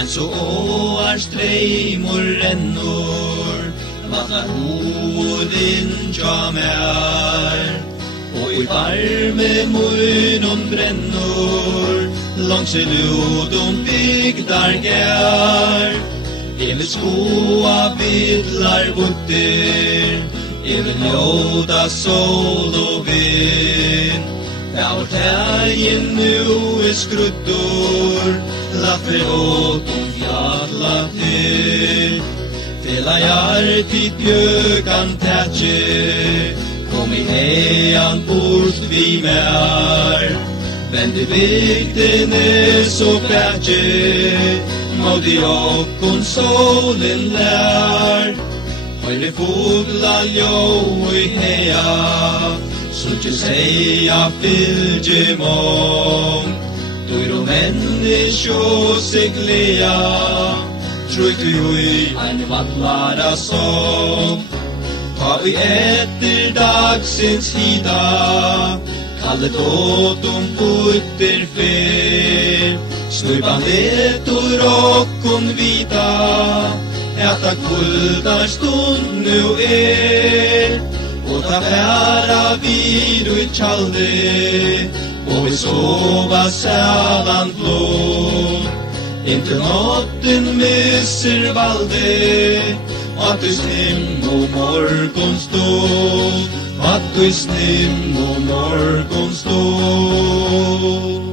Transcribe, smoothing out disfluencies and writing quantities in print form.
Ein så streimur rennur, vatnar hovedin tja mer, og i varme munum brennur, langs en bygdar gær. Jeg vil skoa bidlar butter, jeg vil njóta sol og vind. Ja, vårt hergen nu skruttur, laffer åt fjalla til. Fela hjartit bjökan tätje, kom i heian bort vi mer. Vende bygdene så bætje, mådi okkon solen lær. Høyre fugla ljó i heia, suttje seia fylgje mång. Dyr og menneskjå seg lea, trygg vi ein vatlara sång. Ta vi etter dagsins hida, kallet åtom putter fel. Snurban letor okkon vita, etta kuldar stund nu og ta færa vid i tjalde, og vi sova sævan blå. Inntil nåtten misser valde, at du snim og morgon stå, at du snim og morgon stå.